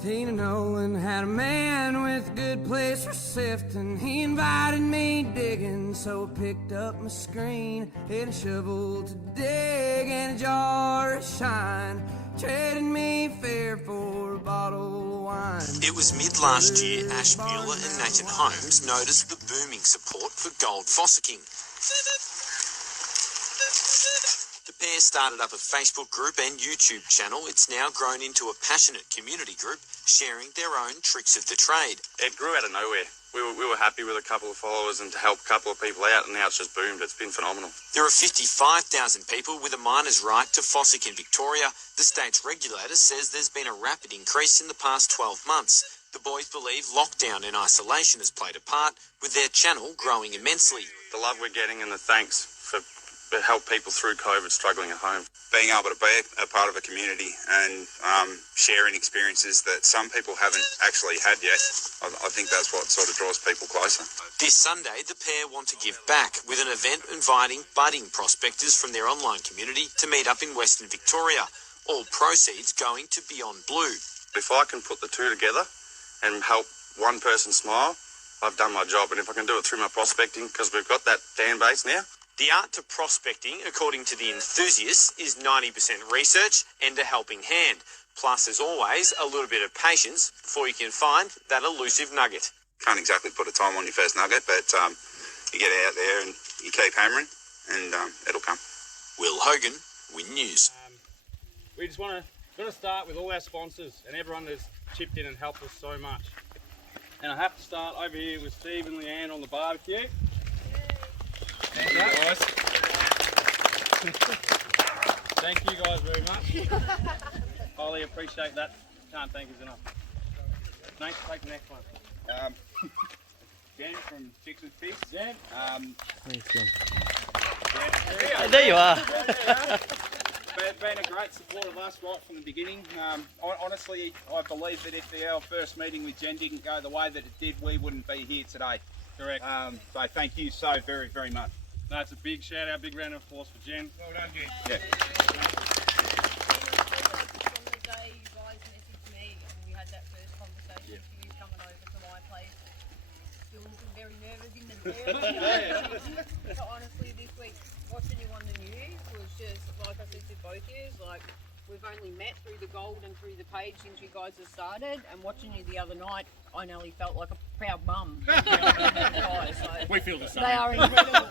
Tina Nolan had a man with a good place for sifting. He invited me digging, so I picked up my screen and a shovel to dig and a jar of shine. Traded me fair for a bottle of wine. It was mid-last year Ash Mueller and Nathan Holmes noticed the booming support for gold fossicking. The pair started up a Facebook group and YouTube channel. It's now grown into a passionate community group sharing their own tricks of the trade. It grew out of nowhere. We were happy with a couple of followers and to help a couple of people out, and now it's just boomed. It's been phenomenal. There are 55,000 people with a miner's right to fossick in Victoria. The state's regulator says there's been a rapid increase in the past 12 months. The boys believe lockdown and isolation has played a part, with their channel growing immensely. The love we're getting and the thanks for help people through COVID struggling at home. Being able to be a part of a community and sharing experiences that some people haven't actually had yet, I think that's what sort of draws people closer. This Sunday, the pair want to give back with an event inviting budding prospectors from their online community to meet up in Western Victoria. All proceeds going to Beyond Blue. If I can put the two together and help one person smile, I've done my job. And if I can do it through my prospecting, because we've got that fan base now. The art to prospecting, according to the enthusiasts, is 90% research and a helping hand. Plus, as always, a little bit of patience before you can find that elusive nugget. Can't exactly put a time on your first nugget, but you get out there and you keep hammering and it'll come. Will Hogan, Win News. We just want to start with all our sponsors and everyone that's chipped in and helped us so much. And I have to start over here with Steve and Leanne on the barbecue. Thank you guys. Thank you guys very much. Highly appreciate that. Can't thank us enough. Thanks. Take the next one. Jen from Chicks with Pigs. Jen. Thanks, Jen. Yeah, there you are. Been a great support of us right from the beginning. Honestly, I believe that if our first meeting with Jen didn't go the way that it did, we wouldn't be here today. Correct. So thank you so very, very much. That's a big shout out, big round of applause for Jen. Well done, Jen. Yeah. From the day you guys messaged me and we had that first conversation to you coming over to my place, still looking very nervous in the bed. So honestly, this week watching you on the news was just, like I said to both of you, like we've only met through the gold and through the page since you guys have started, and watching you the other night, I nearly felt like a proud mum. We feel the same. They are incredible.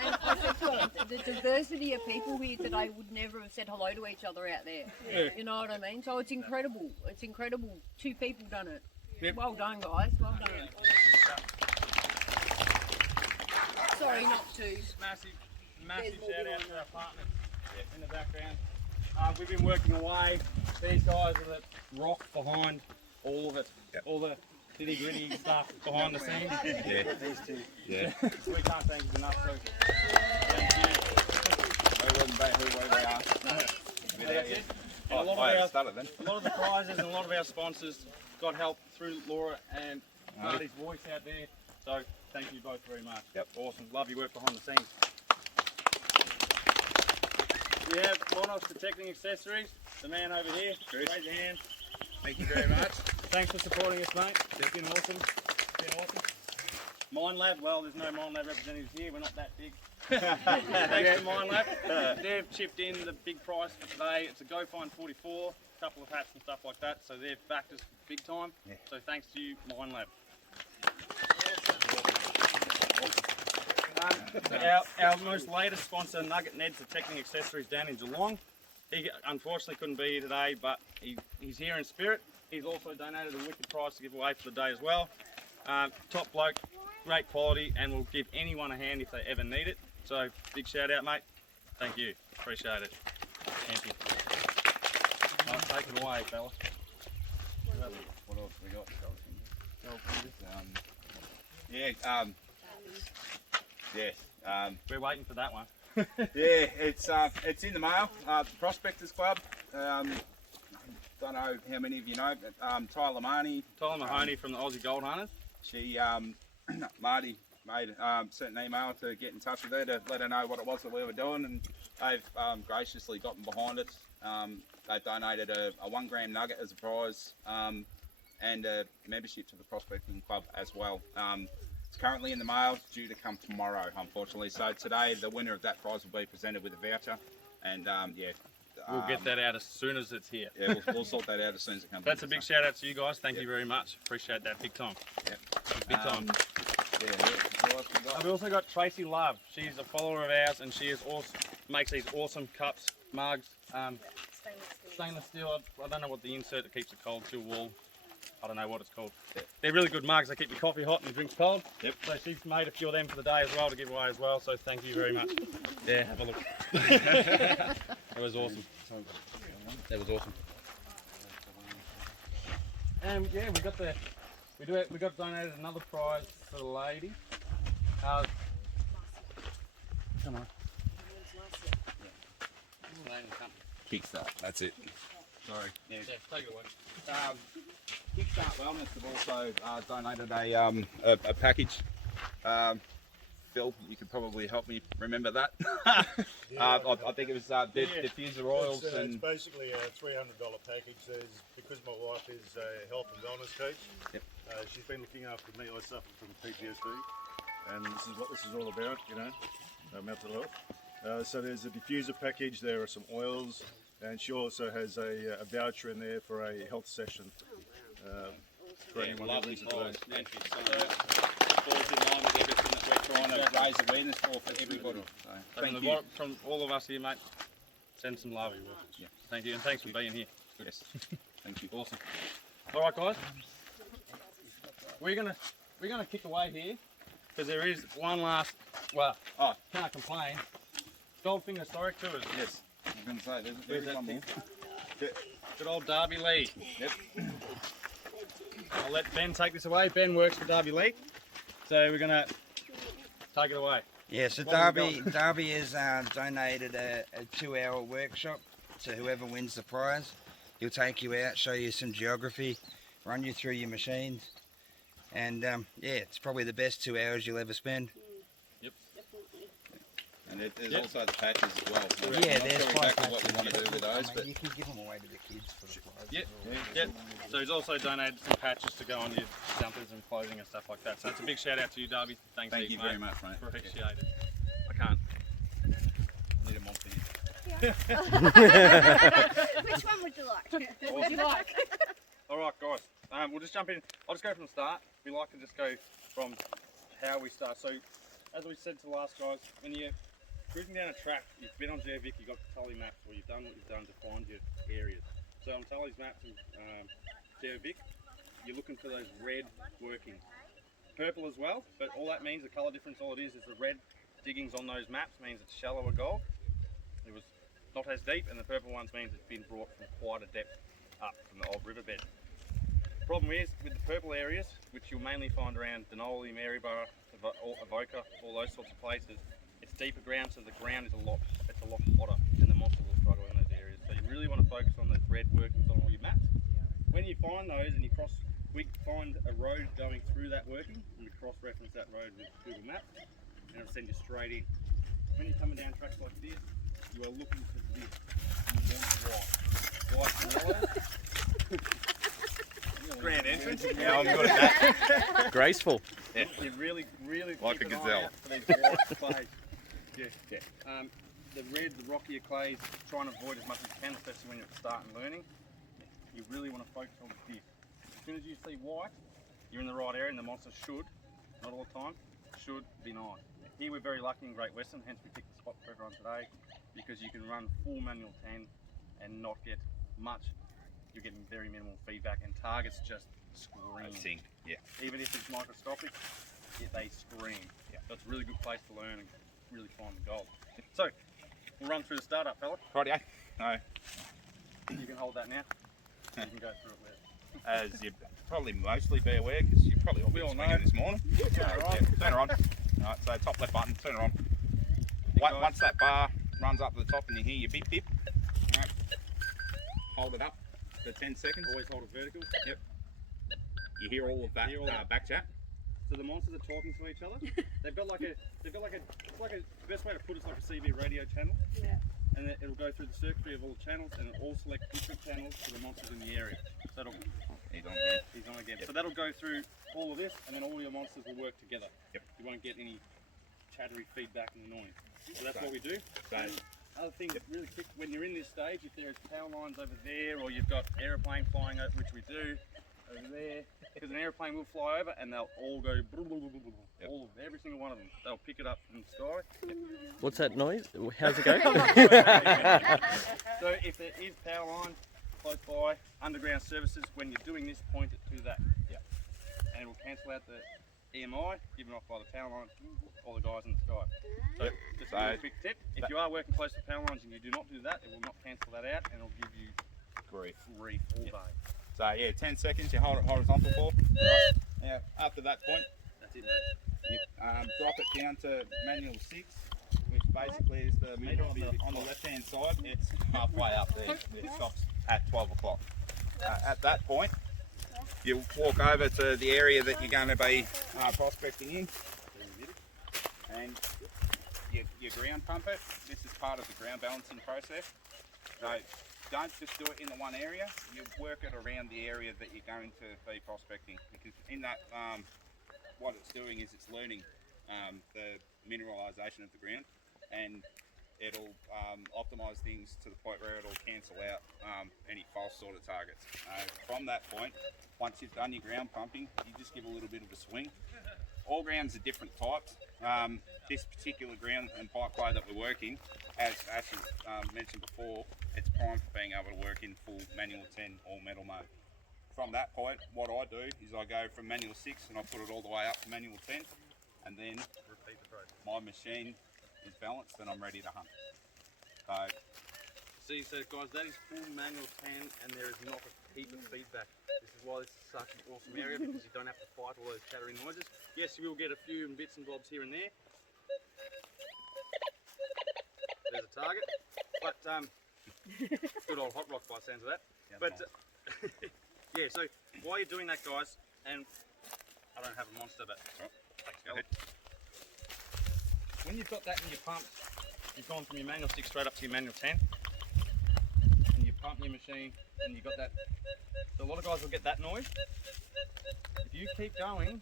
And I said to them, the diversity of people here today would never have said hello to each other out there. Yeah. You know what I mean? So it's incredible. It's incredible. 2 people done it. Yep. Well done, guys. Well done. Sorry, not 2. Massive shout out to our partners in the background. We've been working away. These guys are the rock behind all of it. Yep. All the nitty gritty stuff behind the scenes. Yeah. These two. Yeah. We can't thank you enough. So thank you. We wouldn't be who we are without you. And a lot of the prizes and a lot of our sponsors got help through Laura and Marty's voice out there. So thank you both very much. Yep. Awesome. Love your work behind the scenes. We have MoNox Protecting Accessories, the man over here. Raise your hand. Thank you very much. Thanks for supporting us, mate. It's been awesome. Minelab, well, there's no Minelab representatives here. We're not that big. Thanks to Minelab. They've chipped in the big price for today. It's a GoFind 44, a couple of hats and stuff like that. So they've backed us big time. Yeah. So thanks to you, Minelab. Our most latest sponsor, Nugget Ned's Protecting Accessories down in Geelong. He unfortunately couldn't be here today, but he's here in spirit. He's also donated a wicked prize to give away for the day as well. Top bloke, great quality, and will give anyone a hand if they ever need it. So big shout out, mate. Thank you. Appreciate it. Thank you. I'll take it away, fella. What else we got? Yes. We're waiting for that one. Yeah, it's in the mail. Prospectors Club. Don't know how many of you know, but Tyler Mahoney From the Aussie Gold Hunters. She, Marty sent an email to get in touch with her to let her know what it was that we were doing, and they've graciously gotten behind it. They've donated a 1 gram nugget as a prize, and a membership to the Prospectors Club as well. It's currently in the mail, it's due to come tomorrow, unfortunately. So today, the winner of that prize will be presented with a voucher, and we'll get that out as soon as it's here. Yeah, we'll sort that out as soon as it comes. That's a big shout out to you guys. Thank you very much. Appreciate that big time. Yep. Big time. Yeah, We've also got Tracy Love. She's a follower of ours, and she is awesome, makes these awesome cups, mugs, stainless steel. I don't know what the insert that keeps it cold to wall. I don't know what it's called. They're really good mugs. They keep your coffee hot and drinks cold. Yep. So she's made a few of them for the day as well to give away as well. So thank you very much. Yeah, have a look. That was awesome. That was awesome. And yeah, we got donated another prize for the lady. Come on. Kickstart, that's it. Sorry. Yeah. Take it away. Kickstart Wellness have also donated a package. Phil, you could probably help me remember that. I think it was diffuser oils. It's basically a $300 package. Because my wife is a health and wellness coach, Yep. She's been looking after me. I suffer from PTSD, and this is what this is all about, mental health. So there's a diffuser package, there are some oils, and she also has a voucher in there for a health session. For anyone who brings it today. Thank you. So falls in line with everything that we're trying to raise awareness for everybody. So, thank you. From all of us here, mate, send some love. Yeah. Thank you, and thanks for being here. Yes. Thank you. Awesome. All right, guys. We're gonna kick away here because there is one last. Well, can't complain. Goldfinger Historic Tours. Yes. I was going to say there's one more. Good old Derby Lee. Yep. I'll let Ben take this away. Ben works for Derby Lee, so we're gonna take it away. Yeah, so What have we Derby has donated a 2-hour workshop to whoever wins the prize. He'll take you out, show you some geography, run you through your machines, and yeah, it's probably the best 2 hours you'll ever spend. Yep. And there's also the patches as well. So Yeah, I'm not there's sure quite exactly what we want to do with those, but you can give them away to the kids for the prize. Yep. as well. Yep. So he's also donated some patches to go on your jumpers and clothing and stuff like that. So it's a big shout out to you, Derby. Thanks, thank heaps, you very mate. much, mate. Appreciate it. I can't. Need a mop for you. Which one would you like? All right, guys. We'll just jump in. I'll just go from the start. We like to just go from how we start. So, as we said to the last guys, when you're cruising down a track, you've been on GeoVic, you've got Tully maps, or you've done what you've done to find your areas. So on Tully's maps and GeoVic, you're looking for those red workings. Purple as well, but all that means, the colour difference, all it is the red diggings on those maps means it's shallower gold. It was not as deep, and the purple ones means it's been brought from quite a depth up from the old riverbed. The problem is, with the purple areas, which you'll mainly find around Denali, Maryborough, Avoca, all those sorts of places, it's deeper ground, so the ground is a lot hotter, and the monster will struggle in those areas. So you really want to focus on those red workings on all your maps. When you find those and you we find a road going through that working, and we cross-reference that road with Google Maps, and it'll send you straight in. When you're coming down tracks like this, you are looking for this. You want white and yellow. Grand entrance. Yeah, I'm good at that. Graceful. Yeah. You really Like keep a an eye gazelle. out for these white clays. Yeah. The red, the rockier clays, try and avoid as much as you can, especially when you're starting learning. You really want to focus on this. As soon as you see white, you're in the right area, and the monster should, not all the time, should be nice. Here we're very lucky in Great Western, hence we picked the spot for everyone today, because you can run full manual 10 and not get much. You're getting very minimal feedback, and targets just scream. Yeah. Even if it's microscopic, they scream. Yeah. So it's a really good place to learn and really find the gold. So, we'll run through the startup, fella. Rightio. No. You can hold that now. You can go through it with it. As you probably mostly be aware, because you probably all We all been know. swinging this morning. Turn her on. Yeah, turn her on. Alright, so top left button, turn her on. Once that bar runs up to the top and you hear your beep beep, right, hold it up for 10 seconds. Always hold it vertical. Yep. You hear all of that back chat. So the monsters are talking to each other. They've got like a, it's like a, the best way to put it is like a CB radio channel. Yeah. And then it'll go through the circuitry of all the channels, and it'll all select different channels for the monsters in the area. So it'll, He's on again. he's on again. Yep. So that'll go through all of this, and then all your monsters will work together. Yep. You won't get any chattery feedback and noise. So that's what we do. So, Other thing, really quick, when you're in this stage, if there's power lines over there, or you've got aeroplane flying over, which we do, over there, because an airplane will fly over and they'll all go, all every single one of them. They'll pick it up from the sky. What's that noise? How's it go? So if there is power lines close by, underground services, when you're doing this, point it to that. Yeah. And it will cancel out the EMI given off by the power lines, all the guys in the sky. So just a really quick tip, if you are working close to power lines and you do not do that, it will not cancel that out and it'll give you grief. all day. So yeah, 10 seconds, you hold it horizontal for. Right. Now, after that point, That's it, mate. you drop it down to manual 6, which basically is the meter on the left-hand side. It's halfway up there. It stops at 12 o'clock. At that point, you walk over to the area that you're going to be prospecting in, and you ground pump it. This is part of the ground balancing process. So don't just do it in the one area, you work it around the area that you're going to be prospecting, because in that, what it's doing is it's learning the mineralisation of the ground, and it'll optimise things to the point where it'll cancel out any false sort of targets. From that point, once you've done your ground pumping, you just give a little bit of a swing. All grounds are different types. This particular ground and pipeway that we're working, as Ash mentioned before, it's primed for being able to work in full manual 10 all metal mode. From that point, what I do is I go from manual 6 and I put it all the way up to manual 10, and then repeat the process. My machine is balanced and I'm ready to hunt. See, so guys, that is full manual 10 and there is not a heap of feedback. This is why this is such an awesome area, because you don't have to fight all those chattering noises. Yes, you will get a few bits and bobs here and there. There's a target, but good old hot rock by the sounds of that. Yeah, but yeah, so while you're doing that, guys, and I don't have a monster, but Go ahead. when you've got that in your pumps, you've gone from your manual 6 straight up to your manual 10, and you pump your machine, and you've got that. So a lot of guys will get that noise. If you keep going,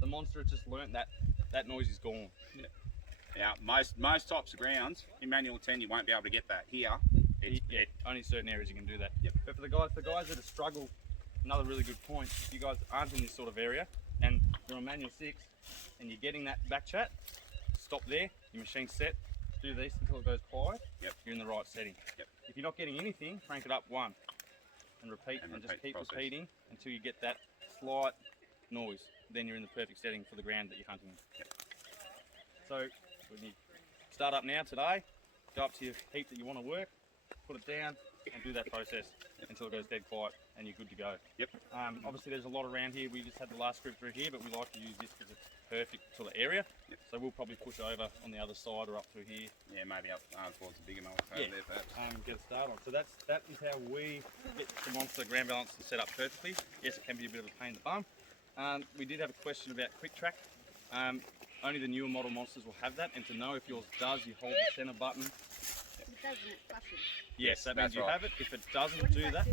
the monster has just learnt that noise is gone. Yeah. Now, most types of grounds in manual 10 you won't be able to get that. Here, Only certain areas you can do that. Yep. But for the guys that have struggled, another really good point, if you guys aren't in this sort of area and you're on manual 6 and you're getting that back chat, stop there, your machine's set, do this until it goes quiet, Yep. you're in the right setting. Yep. If you're not getting anything, crank it up 1 and repeat And and repeat just keep the process. repeating until you get that slight noise. Then you're in the perfect setting for the ground that you're hunting in. Yep. So when you start up now today, go up to your heap that you want to work, put it down and do that process until it goes dead quiet and you're good to go. Yep. Obviously there's a lot around here. We just had the last group through here, but we like to use this because it's perfect for the area. Yep. So we'll probably push over on the other side or up through here. Yeah, maybe up towards the bigger mold Yeah. there perhaps. Get a start on. So that is how we get the monster ground balance and set up perfectly. Yes, it can be a bit of a pain in the bum. We did have a question about quick track. Only the newer model monsters will have that, and to know if yours does, you hold the center button. It doesn't, it flushes. Yes, that means That's you right. have it. If it doesn't What does do that,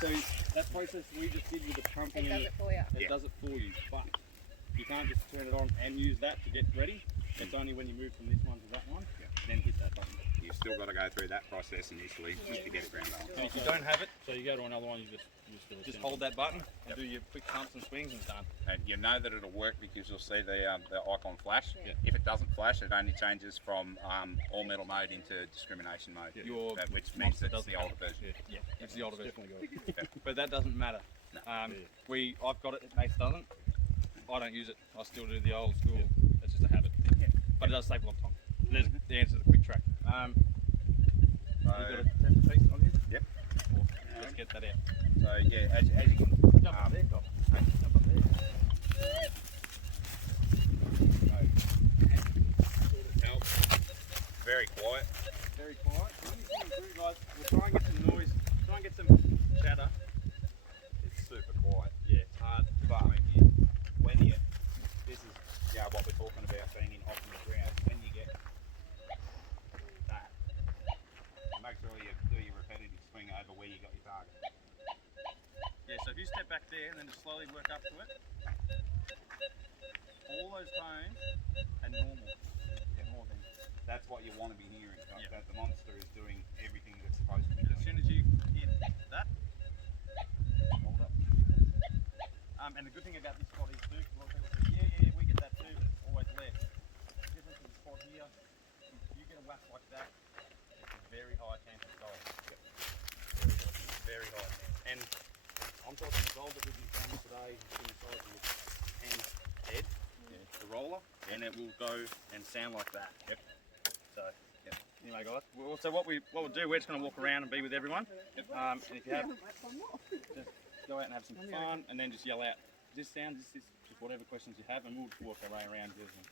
do? that process we just did with the pumping, It does it for you. it does it for you. But you can't just turn it on and use that to get ready. It's only when you move from this one to that one, then hit that button. You've still got to go through that process initially just to get a ground balance. And if you don't have it, so you go to another one, you just hold that button and do your quick pumps and swings and it's done. And you know that it'll work because you'll see the icon flash. Yeah. If it doesn't flash, it only changes from all metal mode into discrimination mode, Your which means monster it's doesn't the older version. Yeah, it's the older version. Yeah. But that doesn't matter. I've got it, Ace doesn't. I don't use it. I still do the old school. It's just a habit. But it does save a lot of time. There's the answer to the quick track. You've got a tester piece on here? Yep. Let's get that out. So yeah, as you can Jump up there, Cop. Jump up there. very quiet. Very quiet. The only thing we do, guys, we'll try and get some noise, try and get some chatter. It's super quiet. Yeah, it's hard. But what we're talking about being in optimal ground. When you get that, make sure you do your repetitive swing over where you got your target. Yeah, so if you step back there and then just slowly work up to it, all those tones are normal. Yeah, more than that's what you want to be hearing. Like that the monster is doing everything that it's supposed to be As doing. soon as you hit that, hold up. And the good thing about this spot is too, a lot of people say, yeah, we get that too, but it's always left. The difference in the spot here, if you get a whack like that, it's a very high chance of goal. Yep. Very high. And I'm talking the goal that we've been filming today in the size of your hand head, the roller, and it will go and sound like that. Yep. So, anyway guys, so what we'll do, we're just going to walk around and be with everyone. And if you have, just go out and have some fun, and then just yell out this sound, this, just whatever questions you have, and we'll just walk our way around this and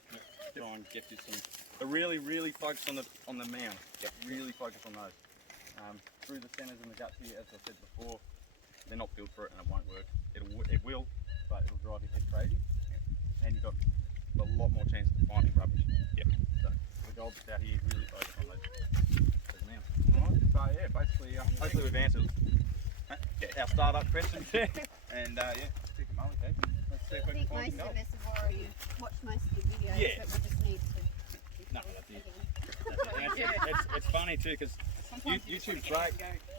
try and get you some. But really focus on the mound. Yep. Really focus on those. Through the centres and the guts here, as I said before, they're not built for it, and it won't work. It will, but it'll drive your head crazy, and you've got a lot more chance of finding rubbish. Yep. So the goal just out here is really focus on those mounds. Alright, so yeah, basically, Hopefully we've answered our startup questions. and stick them on, okay? Let's see if we I can think find most the of goal. us have already watched most of your videos, Yeah. but we just need to. No, that's it. It's funny too because YouTube's great.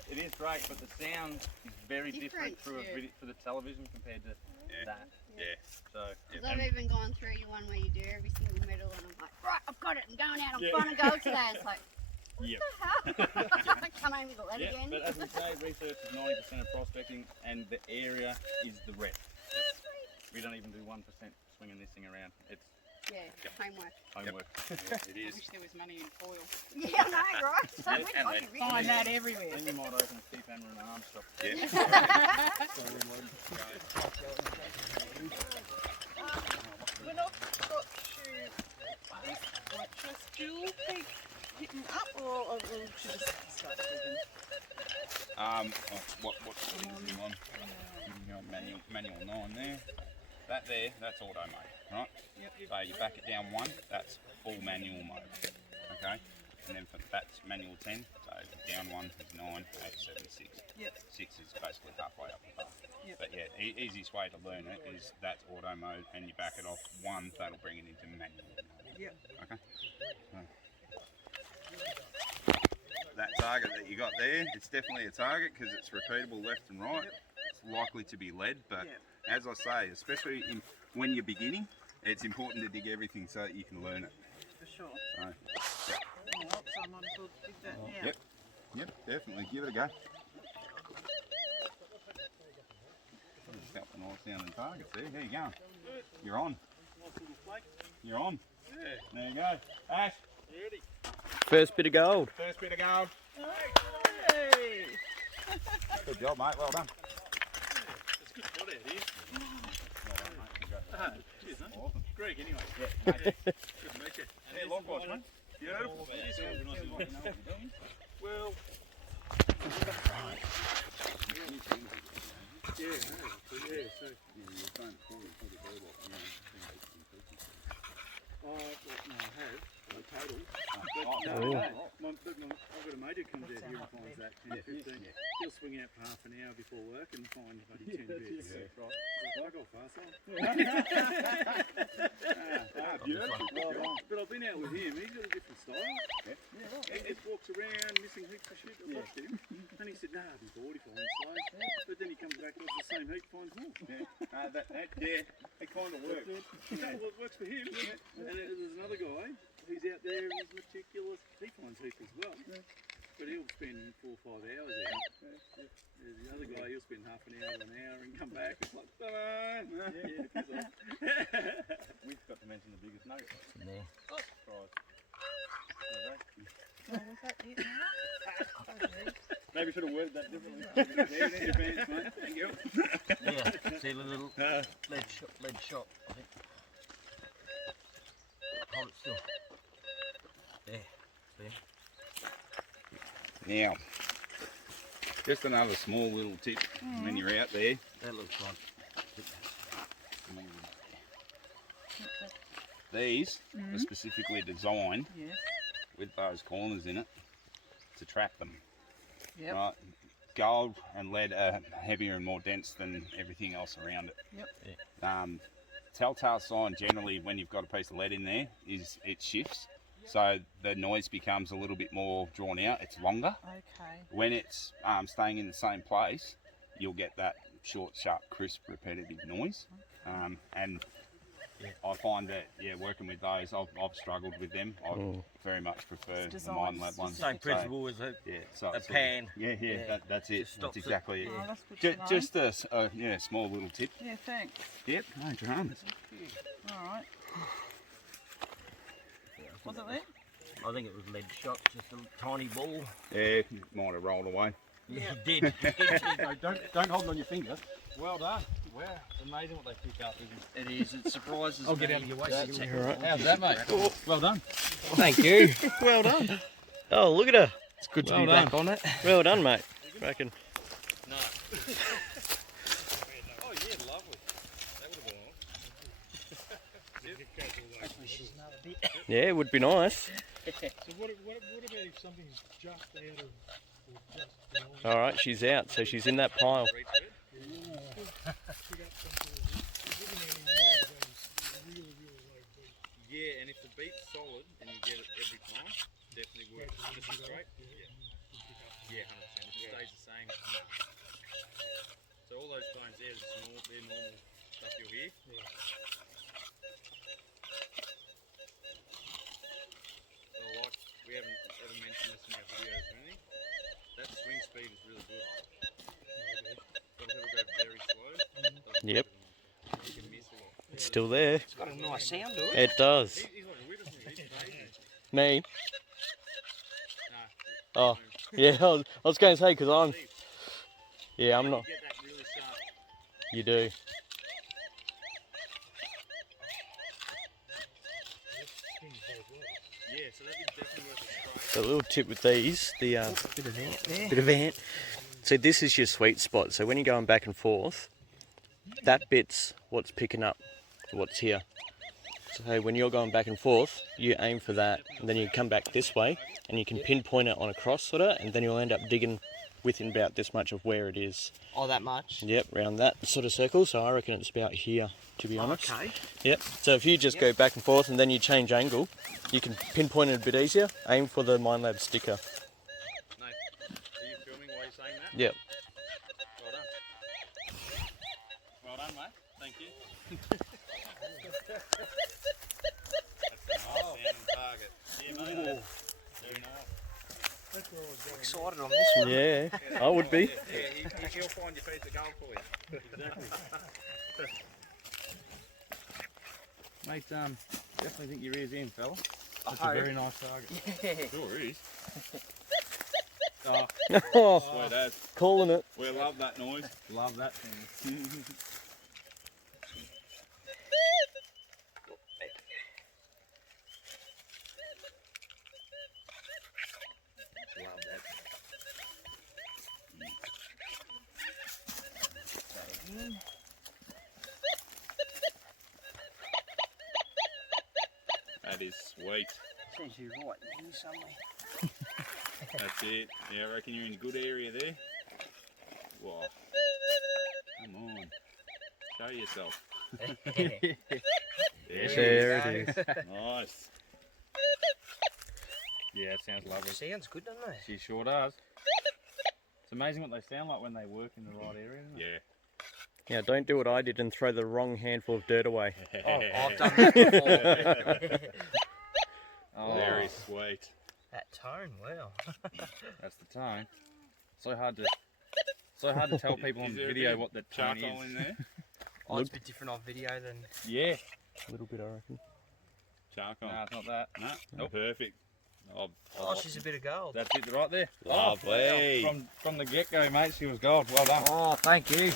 It is great, but the sound is very different through a video, for the television compared to that. Yeah. So. Because I've even gone through your one where you do every single medal, and I'm like, right, I've got it. I'm going out. I'm going to go today. It's like, Yep. come home with that again. But as we say, research is 90% of prospecting, and the area is the rep. We don't even do 1% swinging this thing around. It's Homework. It is. I wish there was money in foil. Yeah, I know, right? Find that everywhere. Then you might open a keep hammer and an arm shop. We're not got to this, like, just still keep hitting up, or we should just start digging? What you on? You got manual 9 there. That there, that's auto mode, right? Yep. So you back it down 1, that's full manual mode, okay? And then that's manual 10, so down 1 is 9, 8, 7, 6. Yep. 6 is basically halfway up the bar. Yep. But yeah, easiest way to learn it is that's auto mode, and you back it off 1, that'll bring it into manual mode. Yep. Okay? That target that you got there, it's definitely a target because it's repeatable left and right. Yep. It's likely to be lead, but Yep. as I say, especially when you're beginning, it's important to dig everything so that you can learn it. For sure. So, Oh, so I might as well dig that now. Yep, definitely. Give it a go. Just got the nice sounding targets there. There you go. You're on. You're on. There you go. Ash. Ready? First bit of gold. First bit of gold. Hey! Good job, mate. Well done. It's a good spot out here. Well done, mate. Congratulations. Cheers, man. Awesome. Greg, anyway. Yeah, mate. Good to meet you. Yeah, likewise, mate. Beautiful. It is really nice. You know what you're doing. Well, yeah, so. Yeah, you're saying before you put it there, what, you know, No, I have. Total. Oh, I've got a mate who comes out here and finds that 10, 15. He'll swing out for half an hour before work and find bloody 10 bits. Yeah. Right. I got fast on. But I've been out with him. He's got a different style. He just walks around missing heaps of shit. I watched him. And he said, nah, I'll be bored if I went slow. But then he comes back with the same heat, finds more. It kind of works. Well, it works for him. And there's another guy. He's out there and he's meticulous. He finds heat as well. But he'll spend 4 or 5 hours out. There's the other guy, he'll spend half an hour to an hour and come back. It's like, come on. We've got to mention the biggest nugget. There. Maybe should have worded that differently. Yeah, in advance, mate. Thank you. Yeah, see a little lead shot, I think. Hold it still. There. Now, just another small little tip when you're out there. That looks like. These are specifically designed Yes. with those corners in it to trap them. Yep. Right? Gold and lead are heavier and more dense than everything else around it. Yep. Telltale sign generally when you've got a piece of lead in there is it shifts. So the noise becomes a little bit more drawn out. It's longer. Okay. When it's staying in the same place, you'll get that short, sharp, crisp, repetitive noise. And I find that, working with those, I've struggled with them. I very much prefer the Minelab ones. Same principle as a pan. That's it. That's exactly it. Oh, that's good to know. Just a small little tip. Yeah, thanks. Yep, no dramas. Alright. Was it there? I think it was lead shot, just a tiny ball. Yeah, might have rolled away. Yeah, it did. Don't hold it on your finger. Well done. Wow, it's amazing what they pick up, isn't it? It is, it surprises me. I'll get out of your way. Right. How's that, mate? Well done. Thank you. Well done. Oh, look at her. It's good to Well be done. back on it. Well done, mate. Reckon. No. Oh yeah, lovely. That would have been Yeah, it would be nice. So what about if something's just out of, or just behind? All right, she's out, so she's in that pile. Yeah, and if the beat's solid and you get it every time, definitely works just as great. Yeah, 100%. If it stays the same. So all those tones there, they're normal stuff you'll hear. So like, we haven't ever mentioned this in our videos or anything. That swing speed is really good. Got people go very slow. Yep. You can miss a lot. It's still there. It's got a nice sound to it. It He's does. like a whip, isn't he? He's amazing. Me? Nah. Oh, yeah, I was going to say, because I'm... Yeah, I'm not... You get that really sharp. You do. Yeah, so that'd be definitely worth a try. So a little tip with these, the bit of ant. So this is your sweet spot. So when you're going back and forth, that bit's what's picking up what's here. So when you're going back and forth, you aim for that, and then you come back this way, and you can pinpoint it on a cross sort of, and then you'll end up digging within about this much of where it is. Oh, that much? Yep, around that sort of circle. So I reckon it's about here, to be honest. Okay. Yep. So if you just go back and forth and then you change angle, you can pinpoint it a bit easier. Aim for the Minelab sticker. Nate, are you filming while you're saying that? Yep. Well done. Well done, mate. Thank you. That's a nice sounding target. Yeah, mate. Very nice. Excited on this one. Yeah, I would be. Yeah, he'll find your piece of gold for you. Exactly. Mate, definitely think your ear's in, fella. That's a very nice target. Yeah. Sure is. Oh, Sweet as. calling it. We love that noise. Love that thing. Love that. That is sweet. Seems to be right here somewhere. That's it. Yeah, I reckon you're in a good area there. Wow. Come on. Show yourself. There it is. Nice. Yeah, it sounds lovely. Sounds good, doesn't it? She sure does. It's amazing what they sound like when they work in the right area, isn't it? Yeah. Now don't do what I did and throw the wrong handful of dirt away. Oh, I've done that before. Oh, Very sweet. That tone, wow. that's the tone. So hard to tell people on Is the there a video bit of what the tone charcoal is. in there? Oh, it's a bit different on video than... Yeah. A little bit, I reckon. Charcoal. No, it's not that. No, Nope. Perfect. Oh, she's a bit of gold. That's it right there. Lovely. Oh, from the get-go, mate, she was gold. Well done. Oh, thank you.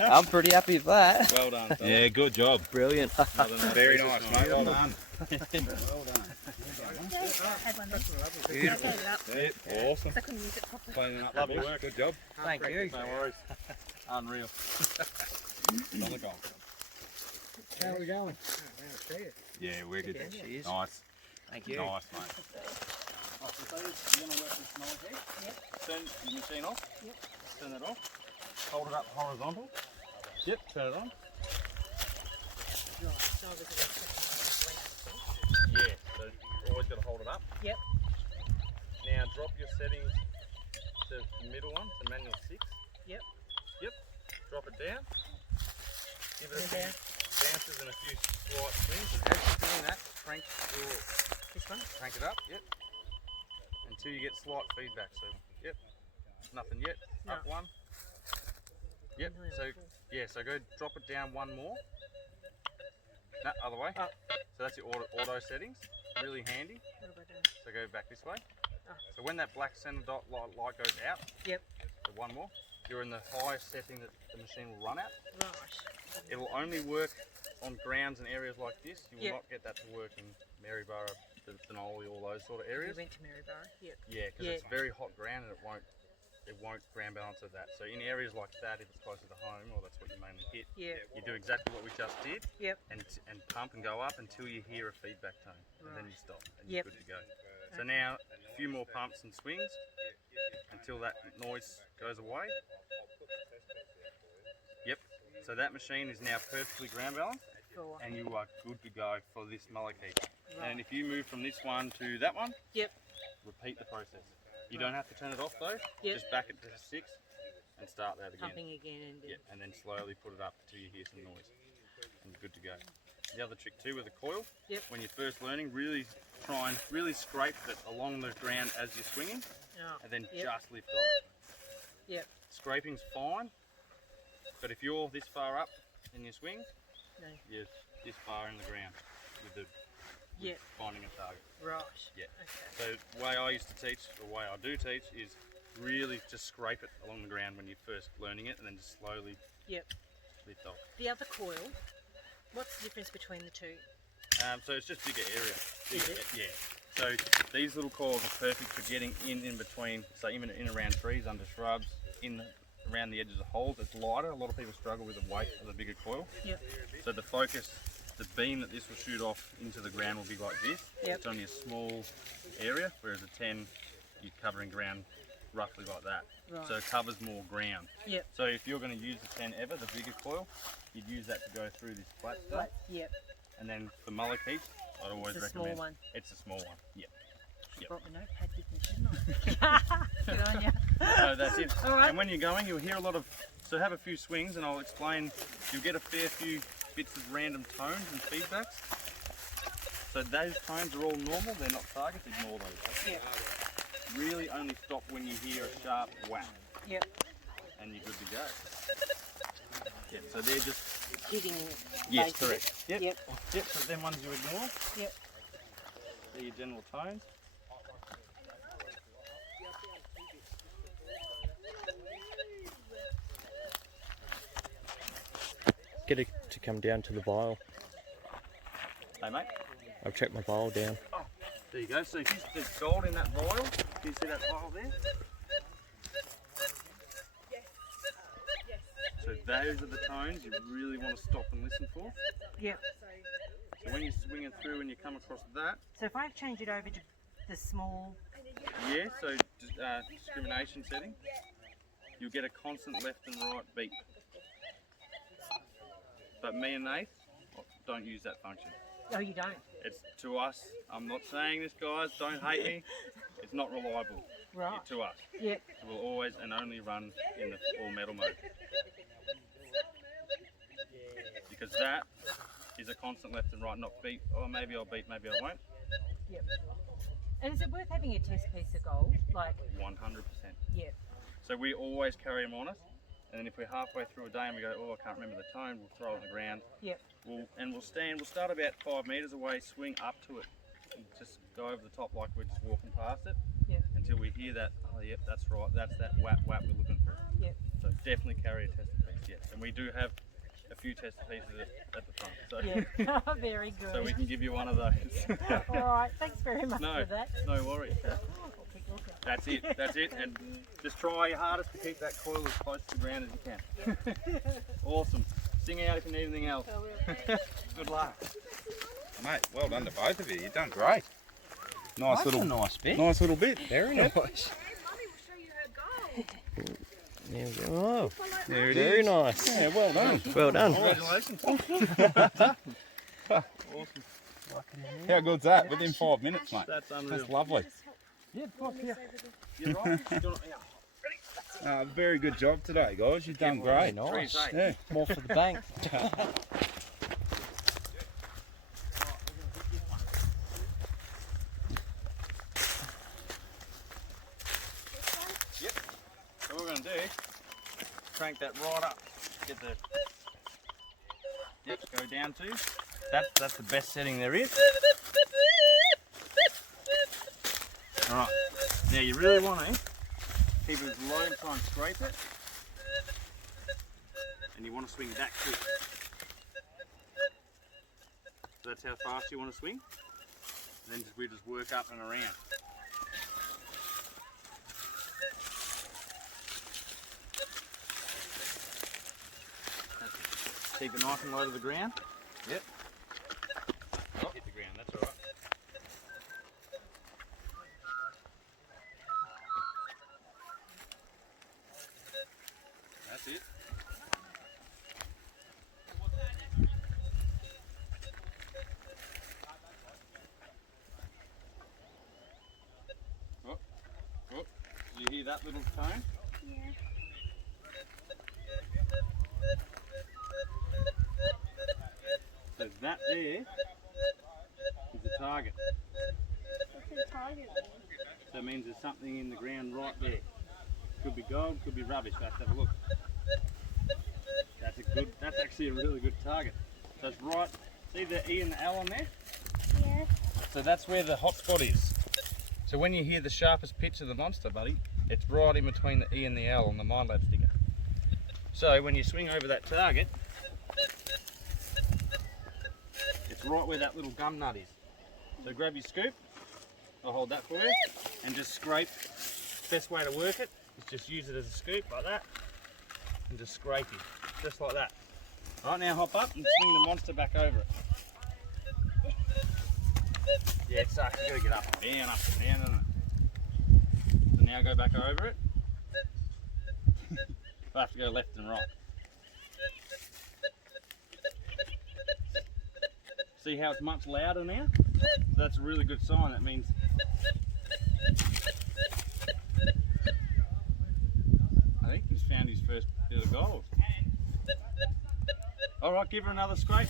I'm pretty happy with that. Well done. fella. Yeah, good job. Brilliant. Very nice, mate. Well done. Well done. Beautiful. Yeah, awesome. Cleaning up. Lovely work. Good job. Thank you. No worries. Unreal. Another gold. How are we going? Yeah, wicked. Cheers. Nice. Thank you. Nice, mate. Oh, so you want to work this knife here? Yep. Turn the machine off. Yep. Turn that off. Hold it up horizontal. Yep, turn it on. Right, so obviously that's Yeah, so always got to hold it up. Yep. Now drop your settings to the middle one, to manual 6. Yep. Yep. Drop it down. Give it a And few down. bounces and a few slight swings. And as you're doing that, crank This one? it up. Yep. Until you get slight feedback. So, yep. Nothing yet. No. Up one. Yep. So, yeah. So go drop it down one more. No, other way. Up. So that's your auto settings. Really handy. What have I done? So go back this way. Oh. So when that black center dot light goes out, Yep. so one more, you're in the highest setting that the machine will run at. Right. It will only work on grounds and areas like this. You will Yep. not get that to work in Maryborough, Denali, all those sort of areas. We went to Maryborough. Yep. Yeah, because it's very hot ground and it won't ground balance of that. So in areas like that, if it's closer to home, or that's what you mainly hit, Yeah. you do exactly what we just did. Yep. And pump and go up until you hear a feedback tone, and then Right. you stop and Yep. you're good to go. So now a few more pumps and swings until that noise goes away. Yep. So that machine is now perfectly ground balanced, Cool. and you are good to go for this mullock. Right. And if you move from this one to that one, Yep. repeat the process. You don't have to turn it off though. Yep. Just back it to 6 and start that again. Pumping again and then. Yep. And then slowly put it up until you hear some noise, and you're good to go. The other trick too with the coil, Yep. when you're first learning, really try and really scrape it along the ground as you're swinging, Oh. and then Yep. just lift off. Yep. Scraping's fine, but if you're this far up in your swing, No. you're this far in the ground with Yep. finding a target. Right. Yeah. Okay. So the way I used to teach, the way I do teach, is really just scrape it along the ground when you're first learning it, and then just slowly Yep. lift off. The other coil, what's the difference between the two? So it's just bigger area. Is it? Yeah. So these little coils are perfect for getting in between, so even in around trees, under shrubs, around the edges of holes. It's lighter. A lot of people struggle with the weight of the bigger coil. Yep. So the focus, the beam that this will shoot off into the ground will be like this. Yep. It's only a small area, whereas a 10, you're covering ground roughly like that. Right. So it covers more ground. Yep. So if you're going to use the 10 ever, the bigger coil, you'd use that to go through this flat stuff. Yep. And then for mullock heaps, I'd always It's the small recommend. one. It's a small one. Yep. Yep. Brought my notepad with me, didn't I? Good on you. So that's it. All right. And when you're going, you'll hear a lot of. So have a few swings, and I'll explain. You'll get a fair few bits of random tones and feedbacks. So those tones are all normal. They're not targets. Ignore those. Yep. Really only stop when you hear a sharp whack, Yep. and you're good to go. Yeah. So they're just. Hitting. Yes, base of correct. it. Yep. Yep. Yep. So them ones you ignore. Yep. They're your general tones. Get it to come down to the vial. Hey mate. I've checked my vial down. Oh, there you go. So if there's gold in that vial, can you see that vial there? So those are the tones you really want to stop and listen for. Yep. So when you're swinging through and you come across that, So if I change it over to the small. yeah, so discrimination setting, you'll get a constant left and right beat. But me and Nate don't use that function. Oh, you don't? It's to us, I'm not saying this guys, don't hate me, it's not reliable. Right. To us. Yep. It will always and only run in the all metal mode. Because that is a constant left and right, not beat, oh maybe I'll beat, maybe I won't. Yep. And is it worth having a test piece of gold? Like. 100%. Yep. So we always carry them on us, and then if we're halfway through a day and we go, oh I can't remember the tone, we'll throw it on the ground. Yep. We'll start about 5 metres away, swing up to it, and just go over the top like we're just walking past it. Yep. Until we hear that, oh yep, that's right, that's that whap whap we're looking for. Yep. So definitely carry a tested piece, yes. And we do have a few tested pieces at the front. So Yeah. Very good. So we can give you one of those. All right. Thanks very much No, for that. no worries. I'll keep looking. That's it, that's it. And just try your hardest to keep that coil as close to the ground as you can. Awesome. Sing out if you need anything else. Good luck. Mate, well done to both of you. You've done great. Nice That's little, a nice bit. nice little bit. Very nice. There we go. Oh, There it very is. nice. Yeah, well done. Well done. Congratulations. Awesome. How good's that? Within 5 minutes, mate. That's unreal. That's lovely. Yeah, of course, yeah. You're right. Very good job today, guys. You've done great. Nice. Yeah. More for the bank. Yep. So what we're going to do, crank that right up. Get the... Yep, go down to. That's the best setting there is. Alright. Now you really want to keep it as low and try and scrape it. And you want to swing that quick. So that's how fast you want to swing. And then we just work up and around. Keep it nice and low to the ground. Yep. Oh, hit the ground, that's alright. That's it. Oh, oh, did you hear that little tone? Yeah. So that there is the target. What's the target? So that means there's something in the ground right there. Could be gold, could be rubbish. Let's have a look. That's actually a really good target. So it's right, see the E and the L on there? Yeah. So that's where the hot spot is. So when you hear the sharpest pitch of the monster, buddy, it's right in between the E and the L on the Minelab sticker. So when you swing over that target, it's right where that little gum nut is. So grab your scoop, I'll hold that for you, and just scrape. Best way to work it is just use it as a scoop like that, and just scrape it, just like that. Alright, now hop up and swing the monster back over it. Yeah, it's you gotta get up and down, isn't it? So now go back over it. I have to go left and right. See how it's much louder now? That's a really good sign. That means I think he's found his first bit of gold. Alright, give her another scrape.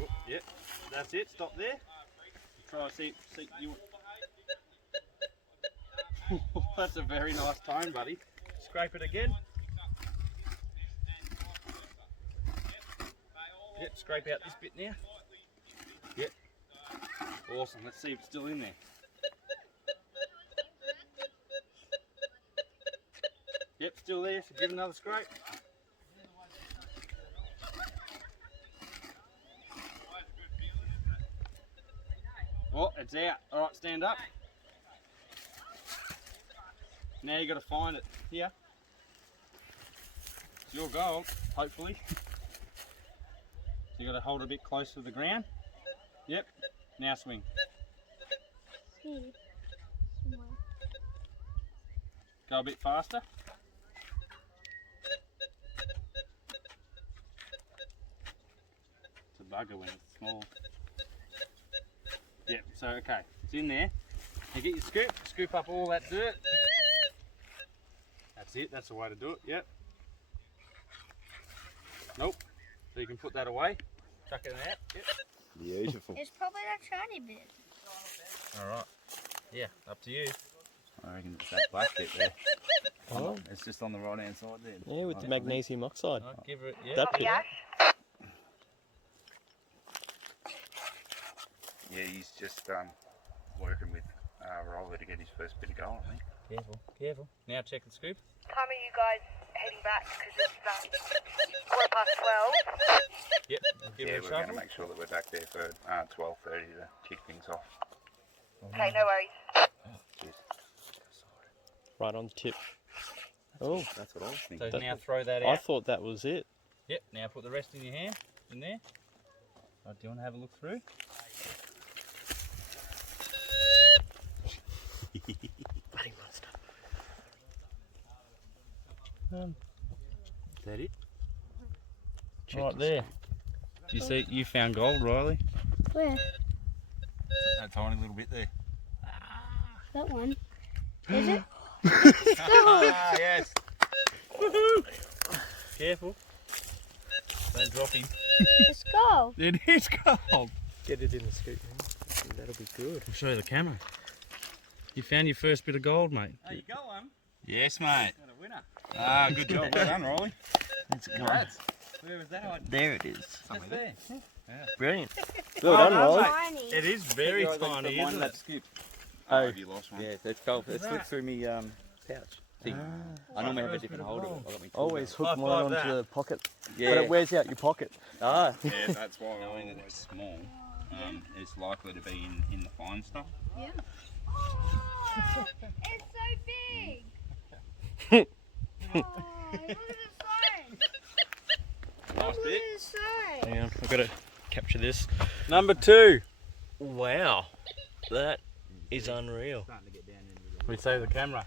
Oh, yep, that's it. Stop there. Try to see you. That's a very nice tone, buddy. Scrape it again. Yep, scrape out this bit now. Yep. Awesome. Let's see if it's still in there. Yep, still there, so give it another scrape. Oh, it's out. Alright, stand up. Now you got to find it. Here. It's your gold, hopefully. So you got to hold it a bit close to the ground. Yep. Now swing. Go a bit faster. It's a bugger when it's small. Yep, so okay, it's in there. You get your scoop, scoop up all that dirt. That's it, that's the way to do it, yep. Nope, so you can put that away, chuck it out, yep. Beautiful. It's probably that shiny bit. Alright, yeah, up to you. I reckon it's that black bit there. Oh. It's just on the right hand side there. Yeah, with the magnesium oxide. Right, give it, yeah. That bit. Yeah, he's just working with Roller to get his first bit of gold, I think. Careful, careful. Now check the scoop. Time are you guys heading back? Because it's 12:15. Yep, give Yeah, it a we're going to shuffle. make sure that we're back there for 12:30 to kick things off. Okay, no worries. Cheers. Right on the tip. Oh, That's what I was thinking. So now throw that I out. thought that was it. Yep, now put the rest in your hand, in there. Right, do you want to have a look through? Bloody monster. Is that it? Right there. You see, you found gold, Riley. Where? That tiny little bit there. That one. Is it? Ah, yes. Woohoo! Careful. Don't drop him. It's gold. It is gold. Get it in the scoop, man. That'll be good. I'll show you the camera. You found your first bit of gold, mate. Hey, you got one? Yes, mate. Got a winner. Ah, good job. Well done, Riley. That's good. Congrats. Where was that one? There it is. Just there. Brilliant. Well done, Riley. Tiny. It is very tiny, isn't it? Scoop. Oh, have you lost one? Yeah, it fell. It slipped through me pouch thing. I normally have a different holder. I got me Always hook High mine five onto that. the pocket. Yeah. But it wears out your pocket. Ah. Yeah, that's why knowing that it's small, it's likely to be in the fine stuff. Yeah. Oh, it's so big. Oh, look at the sign. Nice Look bit. at the sign. Hang on, I've got to capture this. Number 2. Wow. That is unreal. We save the camera.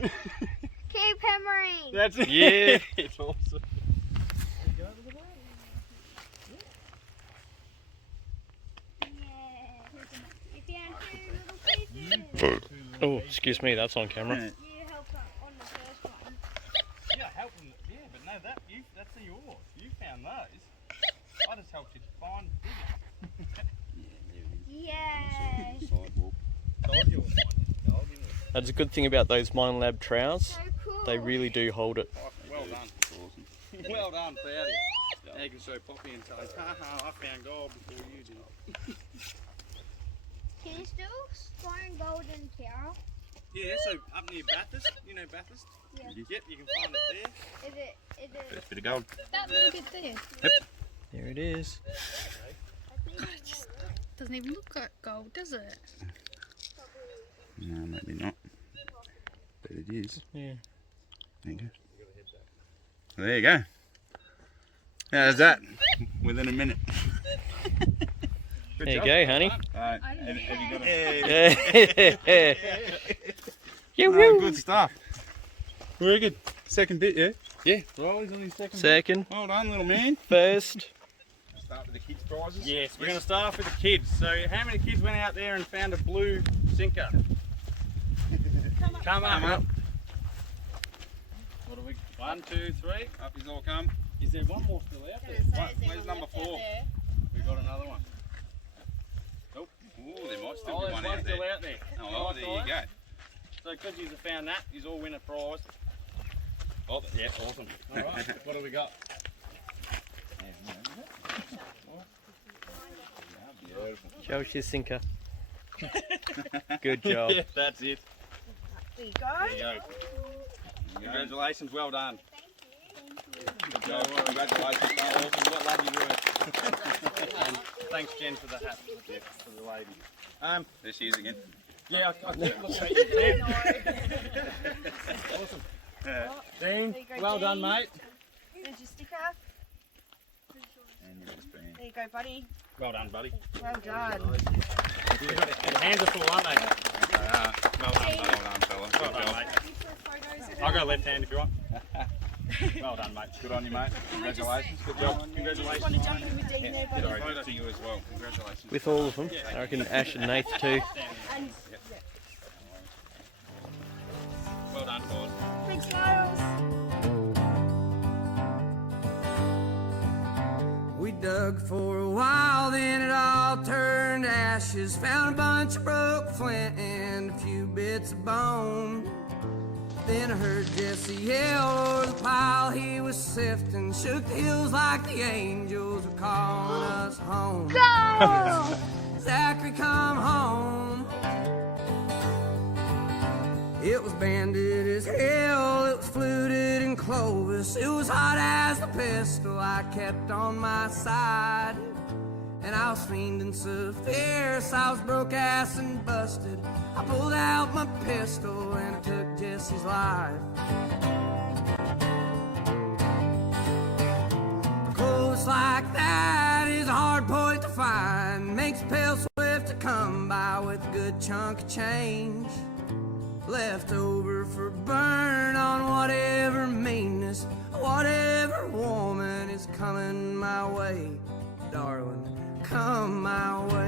Keep hammering. That's it. Yeah. It's awesome. You found 2 little pieces. Oh, excuse me, that's on camera. You helped on the first one. Yeah, helping. Yeah, but no, that's yours. You found those. I just helped you find bigger. Yeah. Sidewalk. Told you it was fine. Told you it was. That's a good thing about those Minelab trows. So cool. They really do hold it. Well done. Awesome. Well done, proud of you. Now you can show Poppy and say, haha, I found gold before you did. Can you still find gold in Carol? Yeah, so up near Bathurst, you know Bathurst? Yeah. Yep, you can find it there. Is it First bit of gold. That little bit there. There it is. God, it just doesn't even look like gold, does it? No, maybe not. But it is. Yeah. There you go. There you go. How's that? Within a minute. There you go, honey. Have you got a... Yeah. Good stuff. Very good. Second bit, yeah? Yeah, Riley's on his second. Second, Well done, little man. first. Start with the kids' prizes. Yes, we're going to start off with the kids. So, how many kids went out there and found a blue sinker? Come up. What are we? 1, 2, 3. Up he's all come. Is there one more still out there? Right, where's number 4? We got another one. Oh, there might still Oh, be there's one one out still there. out there. Oh, well, there you go. So, because you've found that, you've all win a prize. Oh, yeah, awesome. All right, what do we got? Show us your sinker. Good job. Yeah, that's it. There you go. There you go. Congratulations, well done. Good job. Congratulations, Carl. Awesome, what lad you were. And thanks, Jen, for the hat for the gift for the lady. There she is again. Yeah, I keep looking at you, Jen. Awesome. Dean, There you go, well done, Dean. mate. There's your sticker. And you've just been... There you go, buddy. Well done, buddy. Well done. Your hands are full, aren't they? Well done, fella. Well Good done, job. mate. I'll go left hand if you want. Well done, mate. Good on you, mate. Congratulations. Good job. Congratulations. Want to jump in with Dean there, buddy? Photo to you as well. Congratulations. With all of them. I reckon Ash and Nath too. And Well done, boys. big smiles. We dug for a while, then it all turned to ashes. Found a bunch of broke flint and a few bits of bone. Then I heard Jesse yell over the pile he was sifting. Shook the hills like the angels were calling us home. Go! Zachary, come home. It was banded as hell, it was fluted in Clovis. It was hot as the pistol I kept on my side. And and I was fiending so fierce, I was broke ass and busted. I pulled out my pistol and I took Jesse's life. Clothes like that is a hard point to find. Makes Pale Swift to come by with a good chunk of change. Left over for burn on whatever meanness, whatever woman is coming my way. Darling, come my way.